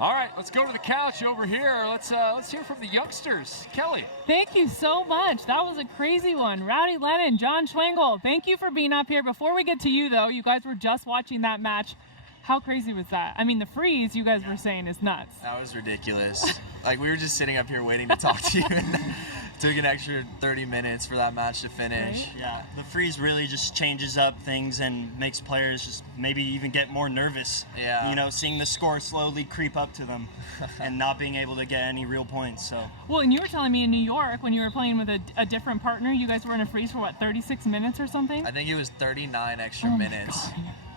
All right, let's go to the couch over here. Let's hear from the youngsters. Kelly. Thank you so much. That was a crazy one. Rowdy Lennon, John Schwengel, thank you for being up here. Before we get to you, though, you guys were just watching that match. How crazy was that? I mean, the freeze you guys were saying is nuts. That was ridiculous. Like, we were just sitting up here waiting to talk to you, and took an extra 30 minutes for that match to finish. Right? Yeah, the freeze really just changes up things and makes players just maybe even get more nervous. Yeah. You know, seeing the score slowly creep up to them and not being able to get any real points. So. Well, and you were telling me in New York when you were playing with a different partner, you guys were in a freeze for what, 36 minutes or something? I think it was 39 extra minutes.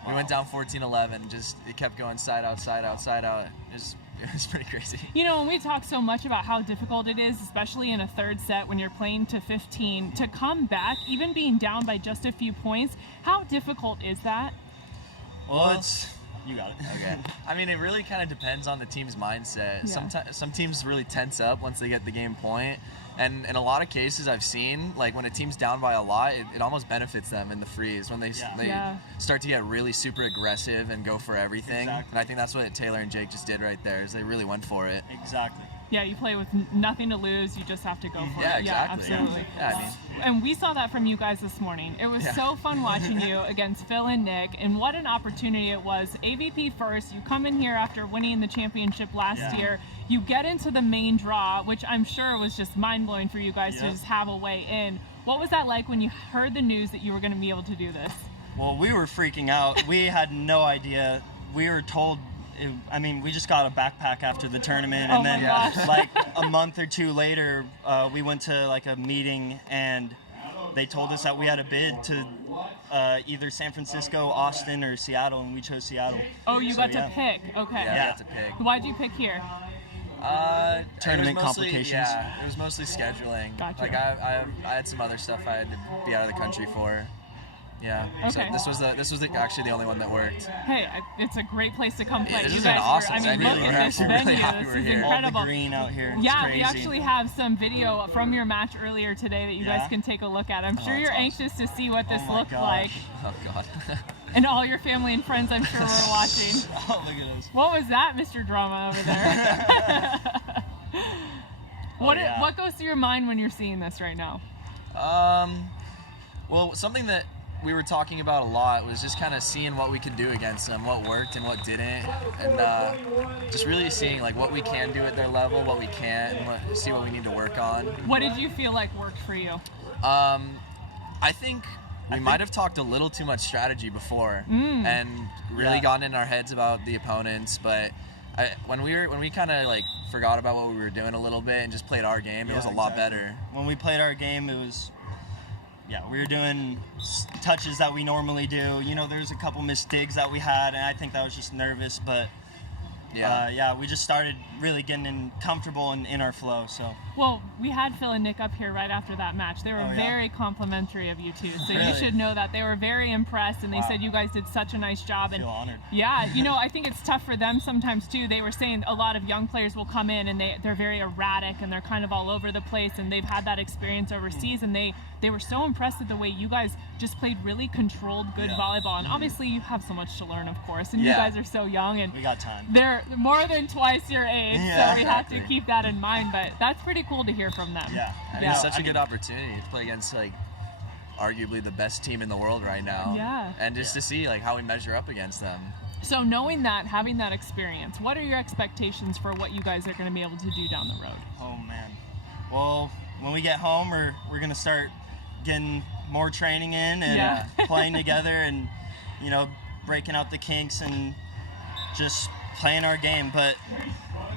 We went down 14-11. Just it kept going side out, side out, side out. It was pretty crazy. You know, when we talk so much about how difficult it is, especially in a third set when you're playing to 15, to come back, even being down by just a few points, how difficult is that? Well, you got it. Okay. I mean, it really kind of depends on the team's mindset. Yeah. Some teams really tense up once they get the game point. And in a lot of cases I've seen, like when a team's down by a lot, it almost benefits them in the freeze when they start to get really super aggressive and go for everything. Exactly. And I think that's what Taylor and Jake just did right there, is they really went for it. Exactly. Yeah, you play with nothing to lose. You just have to go for it. Yeah, exactly. Yeah, absolutely. Yeah, And we saw that from you guys this morning. It was so fun watching you against Phil and Nick, and what an opportunity it was. AVP first, you come in here after winning the championship last year. You get into the main draw, which I'm sure was just mind-blowing for you guys to just have a way in. What was that like when you heard the news that you were going to be able to do this? Well, we were freaking out. We had no idea. We were told, we just got a backpack after the tournament, and then like a month or two later, we went to like a meeting, and they told us that we had a bid to either San Francisco, Austin, or Seattle, and we chose Seattle. Oh, you got to pick. Okay. Yeah, got to pick. Why'd you pick here? Tournament mostly, complications. Yeah, it was mostly scheduling. Gotcha. Like I had some other stuff I had to be out of the country for. Yeah. Okay. So this was actually the only one that worked. Hey, it's a great place to come play. This you is guys an awesome look venue. at We're this actually really venue. happy This we're is here. incredible. All the green out here. It's Yeah, crazy. we actually have some video from your match earlier today that you guys can take a look at. I'm sure you're anxious to see what this looked like. Oh God. And all your family and friends, I'm sure, were watching. Oh, look at this. What was that, Mr. Drama over there? What goes through your mind when you're seeing this right now? Well, something that we were talking about a lot was just kind of seeing what we could do against them, what worked and what didn't, and just really seeing like what we can do at their level, what we can't, and see what we need to work on. What did you feel like worked for you? I think we might have talked a little too much strategy before and really gotten in our heads about the opponents, but when we kind of like forgot about what we were doing a little bit and just played our game, it was a lot better. When we played our game, it was, we were doing touches that we normally do. You know, there's a couple missed digs that we had, and I think that was just nervous, but we just started really getting comfortable in our flow. So. Well, we had Phil and Nick up here right after that match. They were very complimentary of you two, so you should know that. They were very impressed, and they said you guys did such a nice job. I feel honored. Yeah, you know, I think it's tough for them sometimes too. They were saying a lot of young players will come in and they're very erratic and they're kind of all over the place, and they've had that experience overseas, and they were so impressed with the way you guys just played really controlled, good volleyball. And obviously you have so much to learn, of course, and you guys are so young, and we got time. They're more than twice your age, so we have to keep that in mind. But that's pretty cool to hear from them. Yeah, it's such a good opportunity to play against like arguably the best team in the world right now. Yeah. And just to see like how we measure up against them. So knowing that, having that experience, what are your expectations for what you guys are going to be able to do down the road? Oh man. Well, when we get home, we're going to start getting more training in and playing together, and breaking out the kinks and just playing our game. But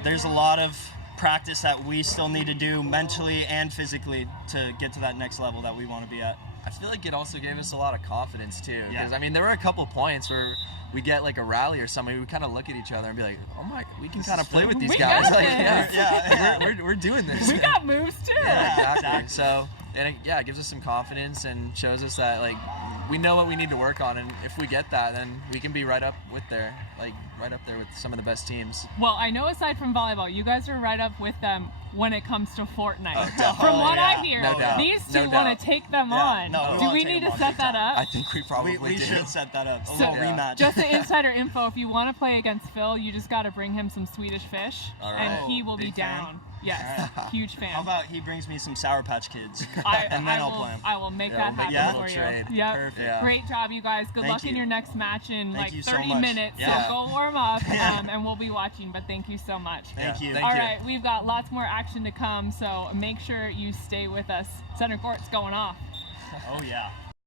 there's a lot of practice that we still need to do mentally and physically to get to that next level that we want to be at. I feel like it also gave us a lot of confidence too, because I mean there were a couple points where we get like a rally or something, we kind of look at each other and be like, oh my, we can kind of play with these guys. Like, we're doing this. We got moves too. Yeah, exactly. So, and it gives us some confidence and shows us that like we know what we need to work on, and if we get that, then we can be right up there with some of the best teams. Well, I know aside from volleyball, you guys are right up with them. when it comes to Fortnite. definitely. From what I Yeah. hear, No doubt. these two No want doubt. to take them Yeah. on. No, we do wanna we take need them to on set big that time. up? I think we probably We do. should set that up. A So- little Yeah. rematch. Just the insider info, if you want to play against Phil, you just got to bring him some Swedish fish, All right. and he will be Big fan. down. Yes, huge fan. How about he brings me some Sour Patch Kids, I, and then I I'll will, play him. I will make Yeah, that we'll make happen a for little you. trade. Yep. Perfect. Yeah. Great job, you guys. Good Thank luck in you. your next match in Thank like you so 30 much. minutes. Yeah. So go warm up, Yeah. and we'll be watching. But thank you so much. Thank you. Thank All you. right, we've got lots more action to come, so make sure you stay with us. Center court's going off. Oh yeah.